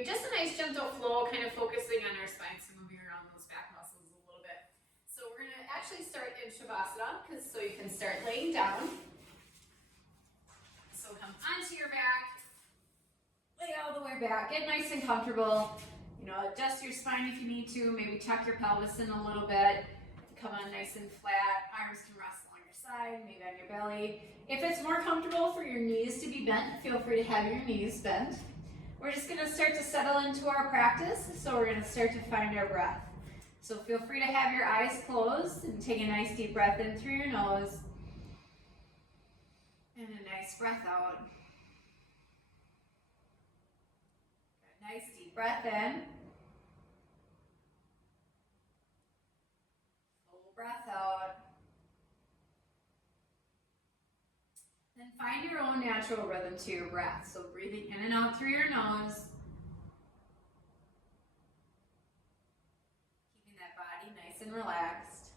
doing just a nice gentle flow, kind of focusing on our spine, so moving around those back muscles a little bit. So we're going to actually start in Shavasana, so you can start laying down. So come onto your back, lay all the way back, get nice and comfortable. You know, adjust your spine if you need to, maybe tuck your pelvis in a little bit. Come on nice and flat, arms can rest along your side, maybe on your belly. If it's more comfortable for your knees to be bent, feel free to have your knees bent. We're just going to start to settle into our practice, so we're going to start to find our breath. So feel free to have your eyes closed and take a nice deep breath in through your nose. And a nice breath out. Good, nice deep breath in. Full breath out. Then find your own natural rhythm to your breath. So breathing in and out through your nose. Keeping that body nice and relaxed.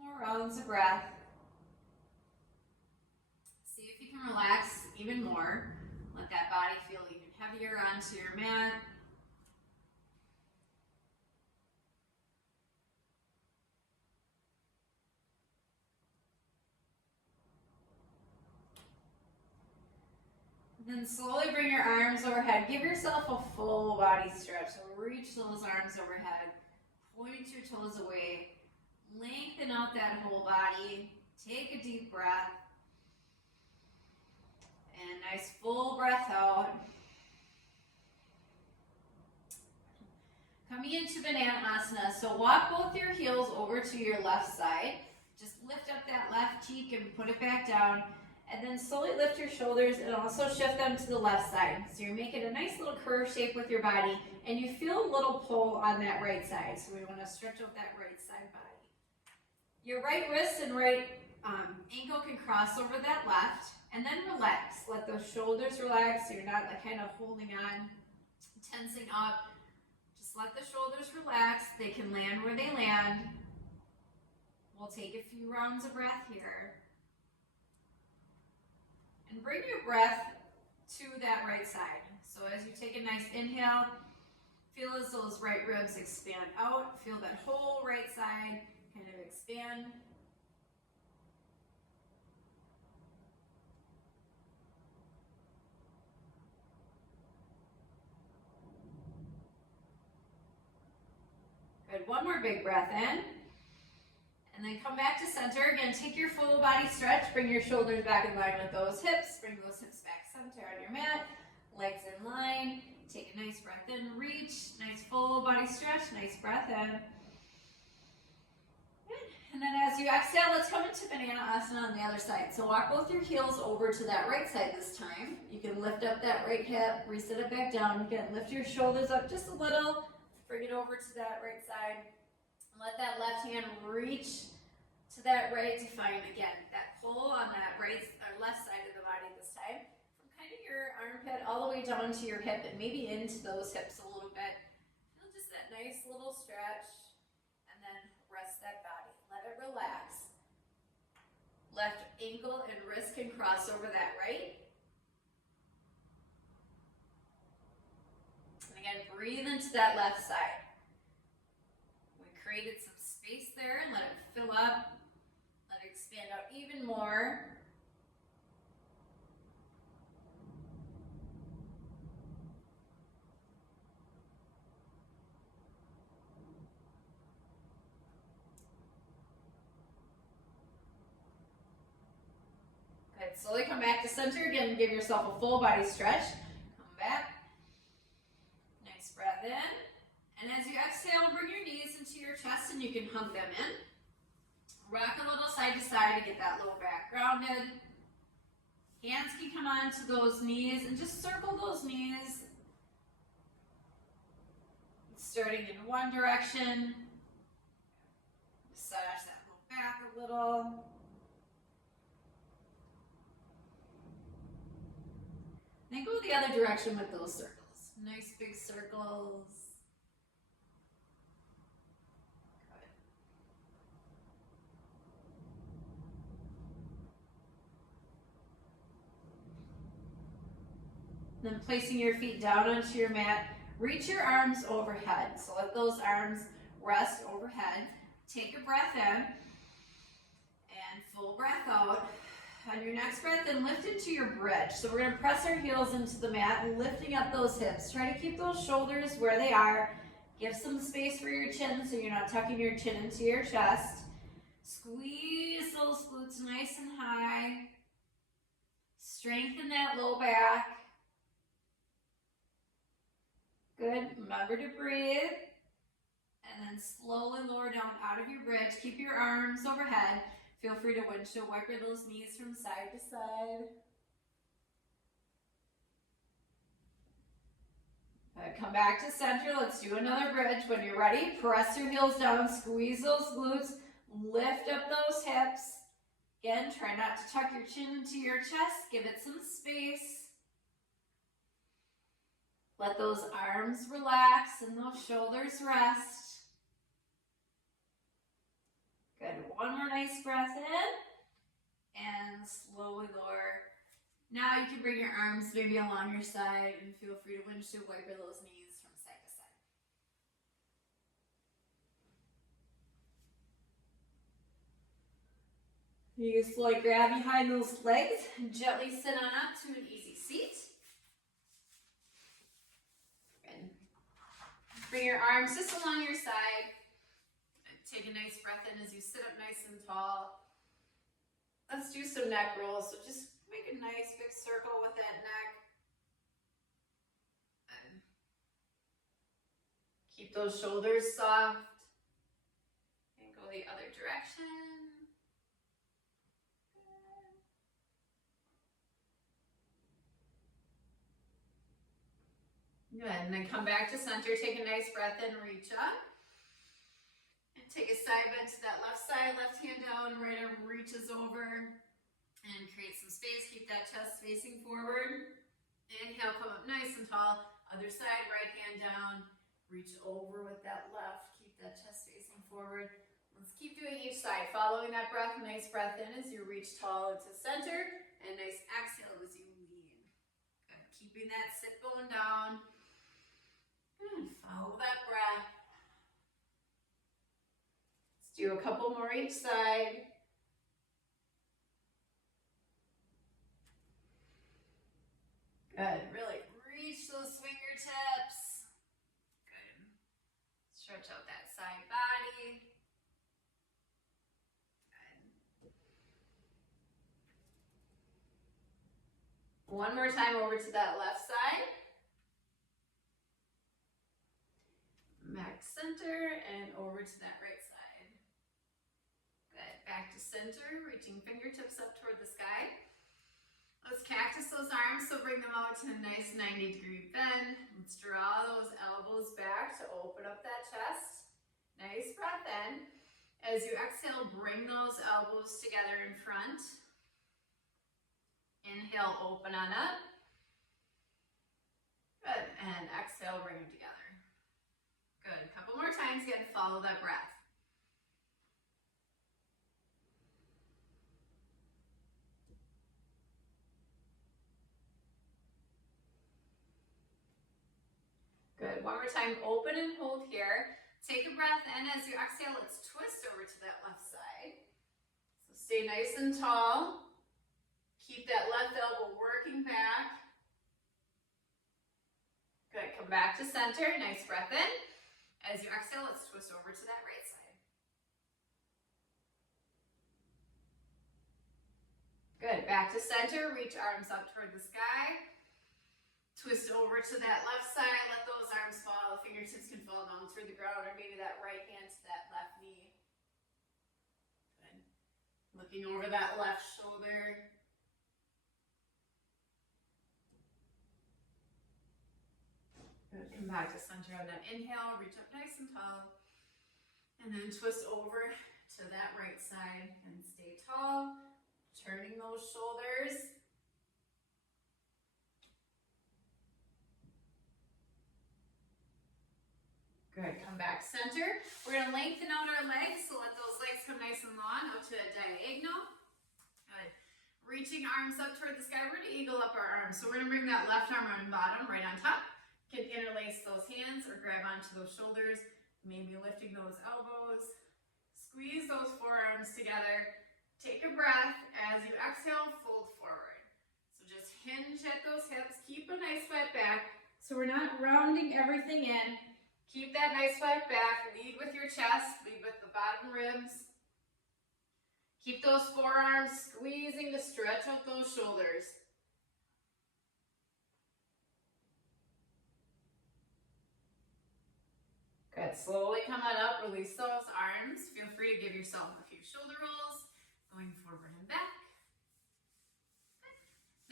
More rounds of breath. See if you can relax even more. Let that body feel even heavier onto your mat. Then slowly bring your arms overhead. Give yourself a full body stretch. So reach those arms overhead. Point your toes away. Lengthen out that whole body. Take a deep breath. And nice full breath out. Coming into Banana-asana. So walk both your heels over to your left side. Just lift up that left cheek and put it back down. And then slowly lift your shoulders and also shift them to the left side. So you're making a nice little curve shape with your body. And you feel a little pull on that right side. So we want to stretch out that right side body. Your right wrist and right ankle can cross over that left, and then relax. Let those shoulders relax so you're not like kind of holding on, tensing up. Just let the shoulders relax. They can land where they land. We'll take a few rounds of breath here. And bring your breath to that right side. So as you take a nice inhale, feel as those right ribs expand out. Feel that whole right side kind of expand. Good, one more big breath in. And then come back to center. Again, take your full body stretch. Bring your shoulders back in line with those hips. Bring those hips back center on your mat. Legs in line. Take a nice breath in. Reach. Nice full body stretch. Nice breath in. And then as you exhale, let's come into Banana-asana on the other side. So walk both your heels over to that right side this time. You can lift up that right hip, reset it back down. Again, lift your shoulders up just a little. Bring it over to that right side. Let that left hand reach to that right to find, again, that pull on that right or left side of the body this time. From kind of your armpit all the way down to your hip and maybe into those hips a little bit. Feel just that nice little stretch. And then rest that body. Let it relax. Left ankle and wrist can cross over that right. And again, breathe into that left side. We created some space there and let it fill up. Let it expand out even more. Good. Slowly come back to center. Again, give yourself a full body stretch. Come back. Nice breath in. And as you exhale, bring your knees into your chest and you can hug them in. Rock a little side to side to get that low back grounded. Hands can come onto those knees and just circle those knees. Starting in one direction. Massage that low back a little. And go the other direction with those circles. Nice big circles. Then placing your feet down onto your mat, reach your arms overhead. So let those arms rest overhead. Take a breath in and full breath out. On your next breath in, lift into your bridge. So we're going to press our heels into the mat and lifting up those hips. Try to keep those shoulders where they are. Give some space for your chin so you're not tucking your chin into your chest. Squeeze those glutes nice and high. Strengthen that low back. Good. Remember to breathe. And then slowly lower down out of your bridge. Keep your arms overhead. Feel free to windshield wiper those knees from side to side. Come back to center. Let's do another bridge. When you're ready, press your heels down. Squeeze those glutes. Lift up those hips. Again, try not to tuck your chin into your chest. Give it some space. Let those arms relax and those shoulders rest. Good. One more nice breath in and slowly lower. Now you can bring your arms maybe along your side and feel free to windshield wiper those knees from side to side. You can slowly grab behind those legs and gently sit on up to an easy seat. Bring your arms just along your side. Take a nice breath in as you sit up nice and tall. Let's do some neck rolls. So just make a nice big circle with that neck. And keep those shoulders soft. And go the other direction. Good, and then come back to center, take a nice breath in, reach up. And take a side bend to that left side, left hand down, right arm reaches over. And create some space, keep that chest facing forward. Inhale, come up nice and tall. Other side, right hand down, reach over with that left, keep that chest facing forward. Let's keep doing each side, following that breath, nice breath in as you reach tall into center. And nice exhale as you lean. Good, keeping that sit bone down. And follow that breath. Let's do a couple more each side. Good. Really reach those fingertips. Good. Stretch out that side body. Good. One more time over to that left side. Back to center and over to that right side. Good. Back to center, reaching fingertips up toward the sky. Let's cactus those arms, so bring them out to a nice 90-degree bend. Let's draw those elbows back to open up that chest. Nice breath in. As you exhale, bring those elbows together in front. Inhale, open on up. Good, and exhale, bring them together. Good, a couple more times, again, follow that breath. Good, one more time, open and hold here. Take a breath in. As you exhale, let's twist over to that left side. So stay nice and tall. Keep that left elbow working back. Good, come back to center, nice breath in. As you exhale, let's twist over to that right side. Good, back to center, reach arms up toward the sky. Twist over to that left side, let those arms fall, fingertips can fall down toward the ground, or maybe that right hand to that left knee. Good. Looking over that left shoulder. Good, come back to center on that inhale, reach up nice and tall. And then twist over to that right side and stay tall, turning those shoulders. Good, come back center. We're gonna lengthen out our legs, so let those legs come nice and long, out to a diagonal. Good. Reaching arms up toward the sky, we're gonna eagle up our arms. So we're gonna bring that left arm on bottom, right on top. You can interlace those hands or grab onto those shoulders, maybe lifting those elbows. Squeeze those forearms together. Take a breath. As you exhale, fold forward. So just hinge at those hips. Keep a nice flat back. So we're not rounding everything in. Keep that nice flat back. Lead with your chest. Lead with the bottom ribs. Keep those forearms squeezing to stretch out those shoulders. Good. Slowly come on up. Release those arms. Feel free to give yourself a few shoulder rolls. Going forward and back.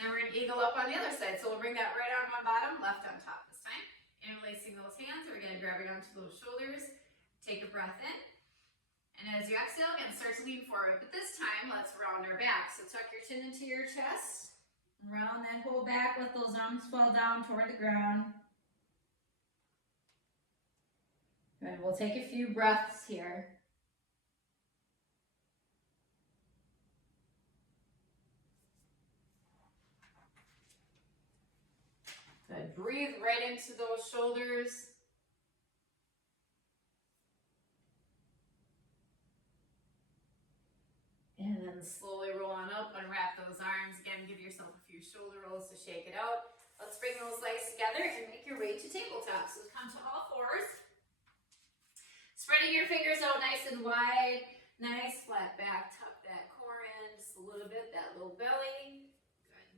Now we're going to eagle up on the other side. So we'll bring that right arm on bottom, left on top this time. Interlacing those hands. We're going to grab it onto those shoulders. Take a breath in. And as you exhale, again, start to lean forward. But this time, let's round our back. So tuck your chin into your chest. Round that whole back. Let those arms fall down toward the ground. Good. We'll take a few breaths here. Good. Breathe right into those shoulders. And then slowly roll on up, unwrap those arms. Again, give yourself a few shoulder rolls to shake it out. Let's bring those legs together and make your way to tabletop. So come to all fours. Spreading your fingers out nice and wide. Nice flat back. Tuck that core in just a little bit, that low belly. Good.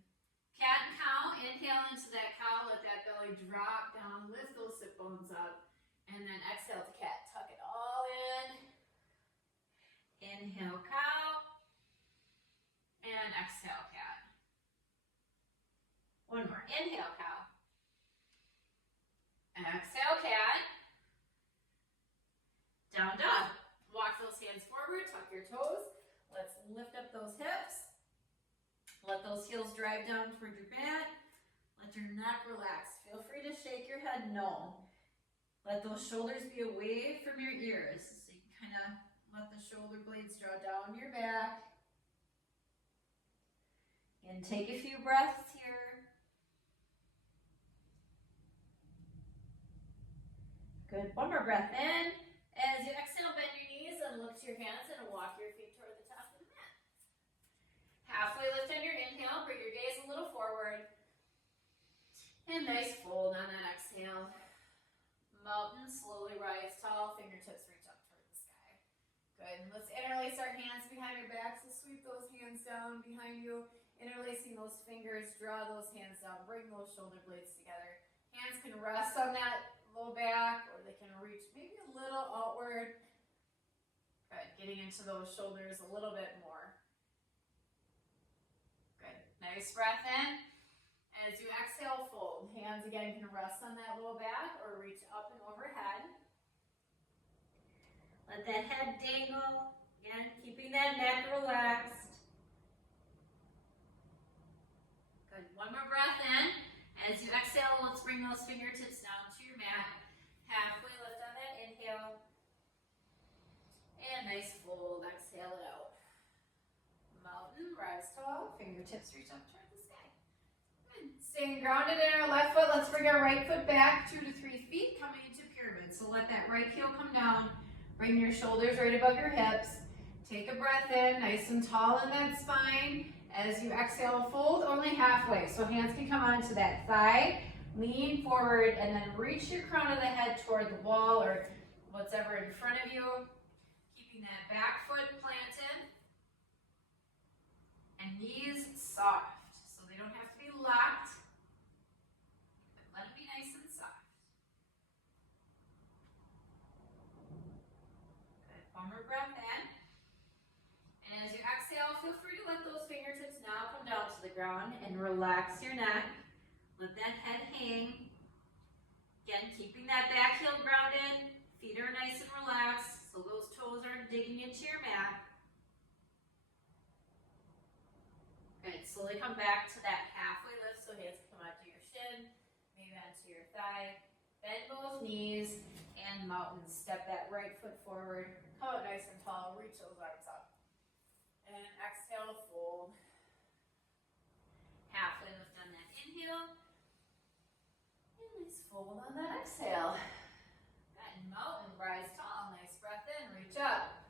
Cat and cow. Inhale into that cow. Let that belly drop down. Lift those sit bones up. And then exhale to cat. Tuck it all in. Inhale, cow. And exhale, cat. One more. Inhale, cow. Exhale, cat. Down dog. Walk those hands forward. Tuck your toes. Let's lift up those hips. Let those heels drive down toward your mat. Let your neck relax. Feel free to shake your head no. Let those shoulders be away from your ears. So you can kind of let the shoulder blades draw down your back. And take a few breaths here. Good. One more breath in. As you exhale, bend your knees and lift your hands and walk your feet toward the top of the mat. Halfway lift on your inhale. Bring your gaze a little forward. And nice fold on that exhale. Mountain, slowly rise tall. Fingertips reach up toward the sky. Good. Let's interlace our hands behind our backs. So sweep those hands down behind you. Interlacing those fingers, draw those hands down, bring those shoulder blades together. Hands can rest on that low back, or they can reach maybe a little outward. Good, getting into those shoulders a little bit more. Good, nice breath in. As you exhale, fold. Hands again can rest on that low back, or reach up and overhead. Let that head dangle. Again, keeping that neck relaxed. Good. One more breath in. As you exhale, let's bring those fingertips down to your mat. Halfway lift on that inhale. And nice fold. Exhale it out. Mountain, rise tall. Fingertips reach up toward the sky. Good. Staying grounded in our left foot. Let's bring our right foot back 2 to 3 feet, coming into pyramid. So let that right heel come down. Bring your shoulders right above your hips. Take a breath in, nice and tall in that spine. As you exhale, fold only halfway. So hands can come onto that thigh, lean forward, and then reach your crown of the head toward the wall or whatever in front of you. Keeping that back foot planted. And knees soft, so they don't have to be locked. But let them be nice and soft. Good. One more breath in. And as you exhale, feel free to let those fingertips now come down to the ground and relax your neck. Let that head hang. Again, keeping that back heel grounded. Feet are nice and relaxed, so those toes aren't digging into your mat. Good. Slowly come back to that halfway lift, so hands come out to your shin, maybe onto your thigh. Bend both knees. And mountain. Step that right foot forward. Come up nice and tall. Reach those arms up. And exhale, fold. Halfway lift on that inhale. And nice fold on that exhale. Good. Mountain, rise tall. Nice breath in. Reach up.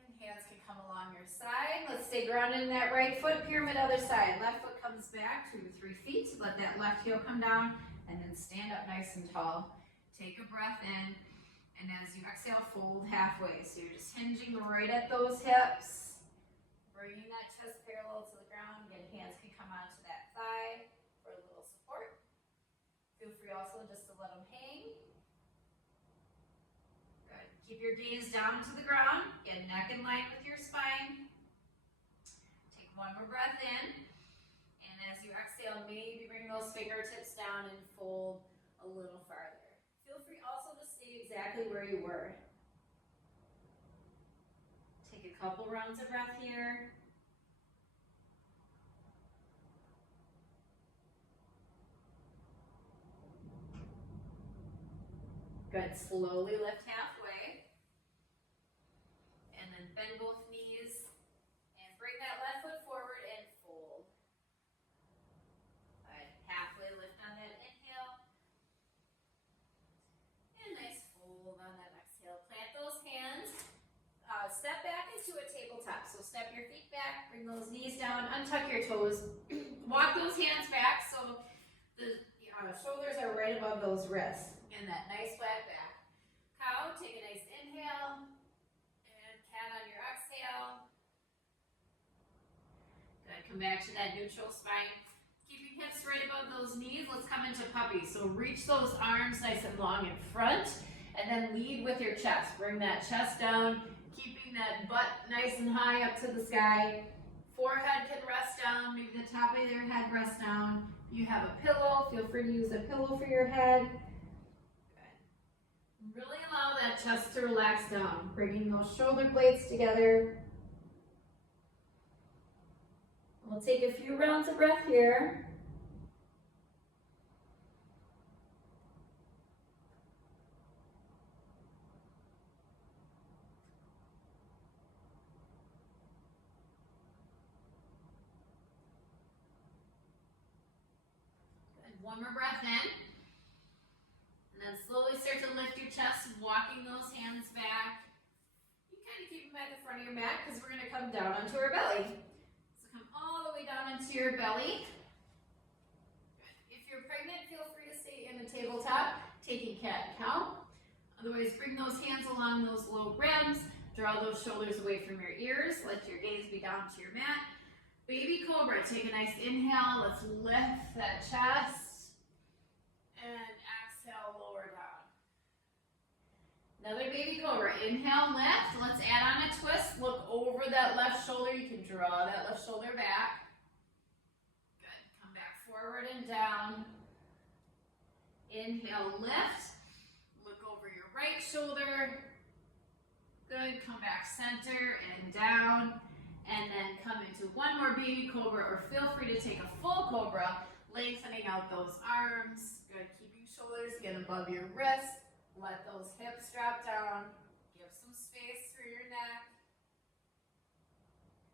And hands can come along your side. Let's stay grounded in that right foot. Pyramid other side. Left foot comes back 2 to 3 feet. Let that left heel come down. And then stand up nice and tall. Take a breath in, and as you exhale, fold halfway. So you're just hinging right at those hips, bringing that chest parallel to the ground. Again, hands can come onto that thigh for a little support. Feel free also just to let them hang. Good. Keep your gaze down to the ground. Get neck in line with your spine. Take one more breath in, and as you exhale, maybe bring those fingertips down and fold a little farther. Feel free also to stay exactly where you were. Take a couple rounds of breath here. Good. Slowly lift halfway. And then bend both knees. And bring that left foot forward and fold. Good. Halfway lift on that inhale. And nice fold on that exhale. Plant those hands. Step back into a tabletop. So step your feet back, bring those knees down, untuck your toes. Walk those hands back so the shoulders are right above those wrists. And that nice flat back. Cow, take a nice inhale. And cat on your exhale. Good. Come back to that neutral spine. Keeping hips right above those knees, let's come into puppy. So reach those arms nice and long in front, and then lead with your chest. Bring that chest down, keeping that butt nice and high up to the sky. Forehead can rest down, maybe the top of your head rests down. If you have a pillow, feel free to use a pillow for your head. Good. Really allow that chest to relax down, bringing those shoulder blades together. We'll take a few rounds of breath here. Good. One more breath in. And then slowly start to lift your chest, walking those hands back. You kind of keep them at the front of your mat because we're going to come down onto our belly. Come all the way down into your belly. Good. If you're pregnant, feel free to stay in the tabletop, taking cat and cow. Otherwise, bring those hands along those low ribs. Draw those shoulders away from your ears. Let your gaze be down to your mat. Baby cobra, take a nice inhale. Let's lift that chest. And exhale, lower down. Another baby cobra. Inhale, lift. Let's add on a twist. Look over that left shoulder. You can draw that left shoulder back. Good. Come back forward and down. Inhale, lift. Look over your right shoulder. Good. Come back center and down. And then come into one more baby cobra, or feel free to take a full cobra, lengthening out those arms. Good. Keeping shoulders again above your wrists. Let those hips drop down. Give some space for your neck.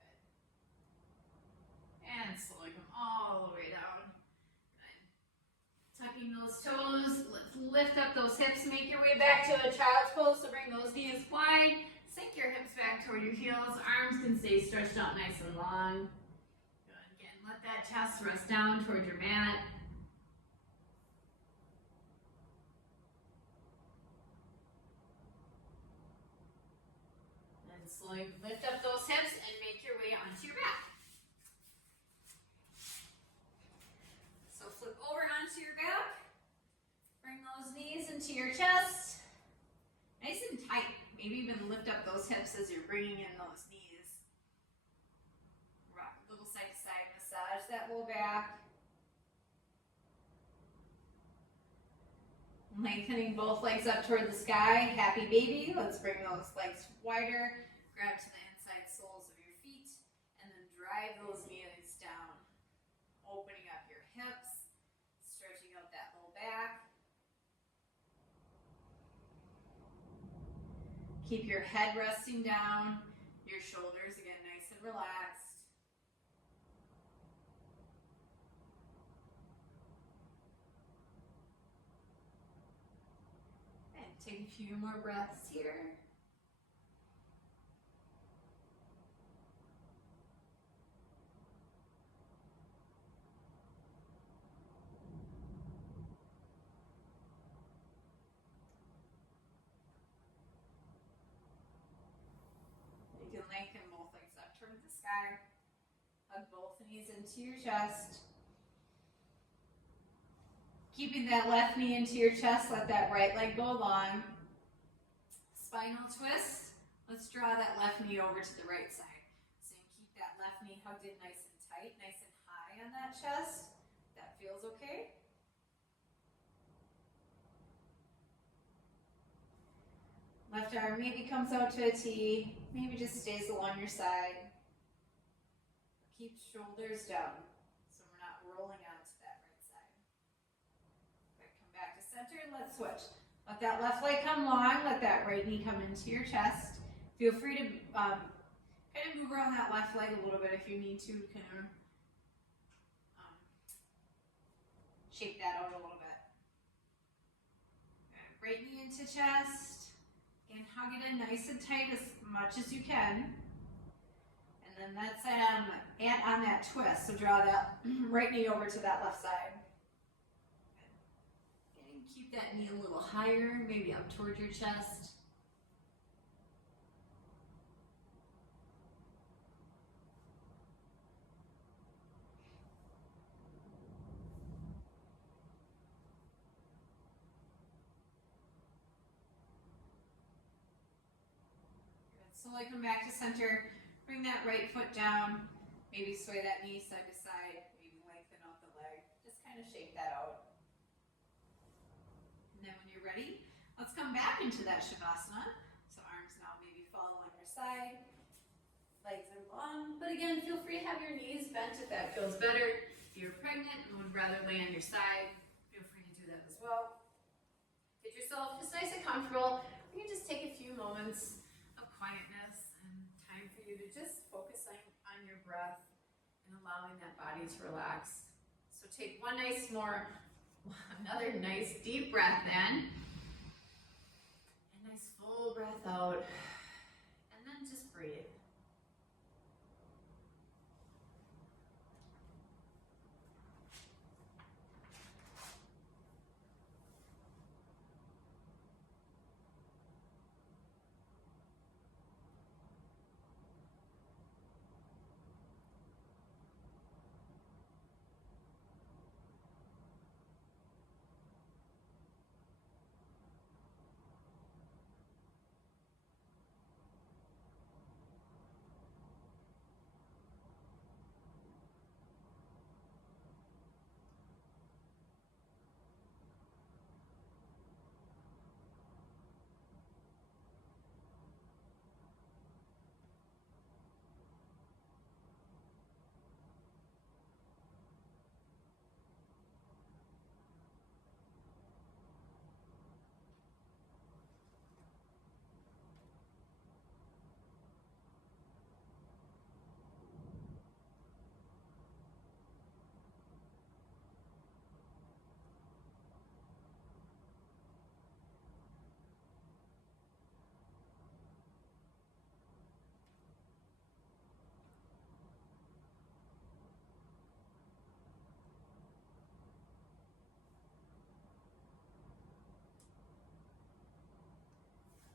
Good. And slowly come all the way down. Good. Tucking those toes. Let's lift up those hips. Make your way back to a child's pose. So bring those knees wide. Sink your hips back toward your heels. Arms can stay stretched out nice and long. Good. Again, let that chest rest down toward your mat. Slowly lift up those hips and make your way onto your back. So flip over onto your back. Bring those knees into your chest. Nice and tight. Maybe even lift up those hips as you're bringing in those knees. Rock a little side to side. Massage that low back. Lengthening both legs up toward the sky. Happy baby. Let's bring those legs wider. Grab to the inside soles of your feet. And then drive those knees down. Opening up your hips. Stretching out that low back. Keep your head resting down, your shoulders again nice and relaxed. And take a few more breaths here. You can lengthen both legs up towards the sky. Hug both knees into your chest. Keeping that left knee into your chest, let that right leg go long. Spinal twist. Let's draw that left knee over to the right side. So you keep that left knee hugged in nice and tight, nice and high on that chest. That feels okay. Left arm maybe comes out to a T, maybe just stays along your side. Keep shoulders down, so we're not rolling onto that right side. Okay, come back to center and let's switch. Let that left leg come long, let that right knee come into your chest. Feel free to kind of move around that left leg a little bit if you need to, kind of shake that out a little bit. Okay, right knee into chest. And hug it in nice and tight as much as you can. And then that side on that twist. So draw that right knee over to that left side. And keep that knee a little higher, maybe up towards your chest. Slowly come back to center, bring that right foot down, maybe sway that knee side to side, maybe lengthen out the leg, just kind of shake that out. And then when you're ready, let's come back into that Shavasana. So arms now maybe fall on your side, legs are long, but again, feel free to have your knees bent if that feels better. If you're pregnant and would rather lay on your side, feel free to do that as well. Get yourself just nice and comfortable. You can just take a few moments quietness and time for you to just focus on your breath and allowing that body to relax. So take another nice deep breath in, a nice full breath out, and then just breathe.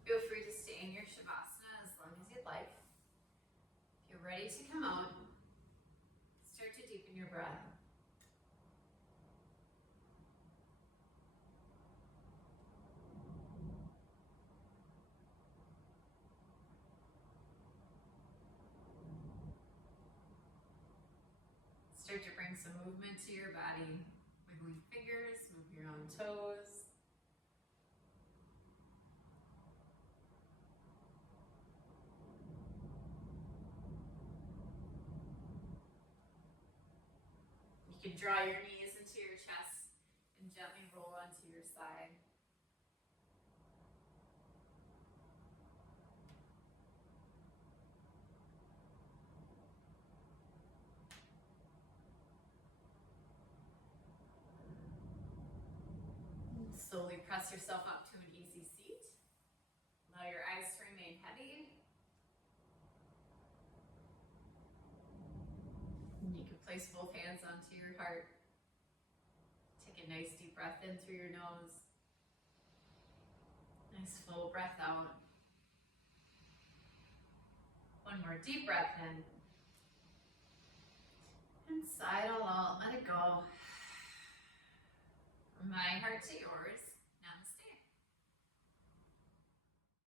Feel free to stay in your Shavasana as long as you'd like. If you're ready to come out, start to deepen your breath. Start to bring some movement to your body. Wiggling fingers, move your own toes. You can draw your knees into your chest and gently roll onto your side. press yourself up to an easy seat. Allow your eyes to remain heavy. And you can place both hands onto your heart. Take a nice deep breath in through your nose. Nice full breath out. One more deep breath in. And sigh it all out, let it go. From my heart to yours.